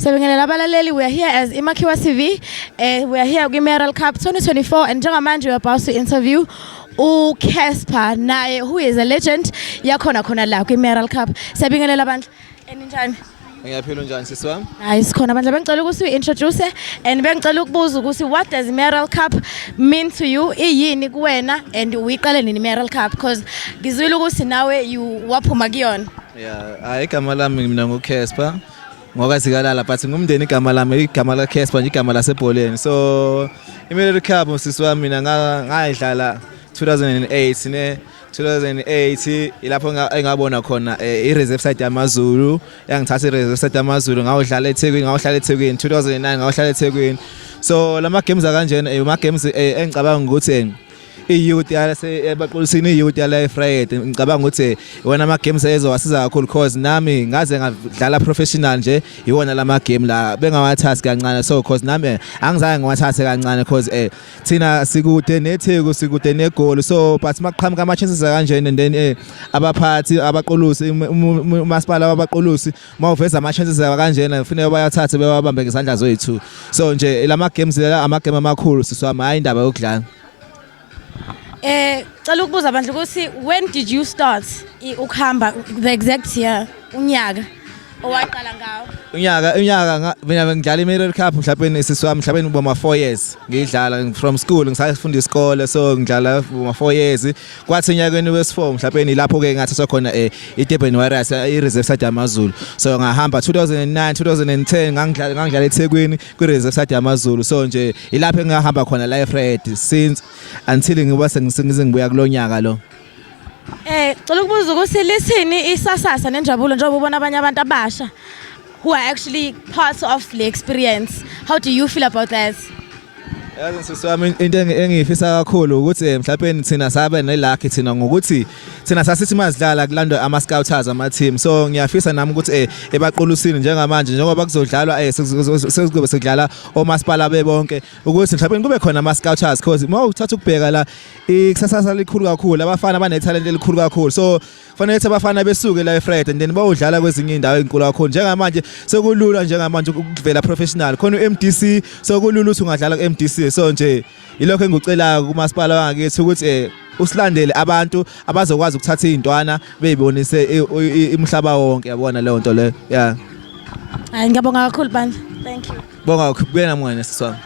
Sibingelela abalaleli, we are here as Imakhiwa TV. We are here with Meral Cup 2024 and njengamanje we are about to interview Casper naye who is a legend yakhona khona la kwi Meral Cup. Sibingelela bandla eninjani? Ngiyaphila njani sisi wami? Hayi sikhona bandla bengicela ukuthi introduce and bengicela ukubuza ukuthi what does Meral Cup mean to you? Iyini kuwena and uyiqale nini Meral Cup because ngizwile ukuthi nawe you waphuma kuyona. Yeah, hayi igama lami mina nguCasper. Ngokazikalala but ngumndeni igama lami igama la Casper nje igama lasebholeni. So iMeral Cup sisi wami mina ngayidlala 2008 ilapho engabona khona ireserve side yamaZulu yangithatha ireserve side yamaZulu ngawudlala eThekwini 2009 ngawudlala eThekwini. So lama games akanjena ama games engicabanga ukuthi iyouth yasebaqolisini iyouth yala eFriday ngicabanga ukuthi iwona ama games ezowasiza kakhulu because nami ngaze ngadlala professional nje iwona lama game la bengawathathi kancane so because nami angizange ngiwathathe kancane because thina sikude neTheku sikude neGoli so but maqhamuka ama chances kanjena and then abaphathi abaqolusi umasipala wabaqolusi mawuveza ama chances kanjena kufanele bayathathe bewabambe ngezandla zoyithu so nje lama games la ama game amakhulu siswami hayi indaba yokudlala. Cela ukubuza bandla ukuthi when did you start ukuhamba the exact year unyaka owaqala ngawo? Unyaka mina ngidlala iMeral Cup mhlawumbe siswami mhlawumbe uboma 4 years ngidlala from school ngisafunda isikole so ngidlala uboma 4 years kwathi enyakeni wes4 mhlawumbe lapho ke ngathatha khona iDurban Warriors ireserve side yamaZulu so ngahamba 2009 2010 ngangidlala eThekwini kwireserve side yamaZulu so nje ilapho engahamba khona la eFred since until ngiba sengibuya kulonyaka lo. Cela ukubuza ukuthi lithini isasasa nenjabulo njengoba ubona abanye abantu abasha who are actually part of the experience. How do you feel about that? Yazi siswami into engifisa kakhulu ukuthi mhlawumbe thina sabe nelucky thina ngokuthi thina sasithi mazidlala kulandwa ama scouters ama team so ngiyafisa nami ukuthi ebaqolusini njengamanje njengoba kuzodlalwa sekuzobe sekudlala omasipala bebonke ukuthi mhlawumbe kube khona ama scouters because mawuthatha ukubheka la ikusasa likhulu kakhulu abafana abanetalent elikhulu kakhulu so kufanele ukuthi abafana besuke la eFred and then bayodlala kwezinye indawo ezinkulu kakhulu njengamanje sekulula njengamanje ukuvela professional khona uMDC so kulula ukuthi ungadlala kuMDC so nje ilokho engicelayo kumasipala wangakithi ukuthi usilandele abantu abazokwazi ukuthatha izintwana beyibonise imhlaba wonke yabona leyo nto le yeah. Hayi ngiyabonga kakhulu bandla. Thank you. Bonga kubena mngane siswami.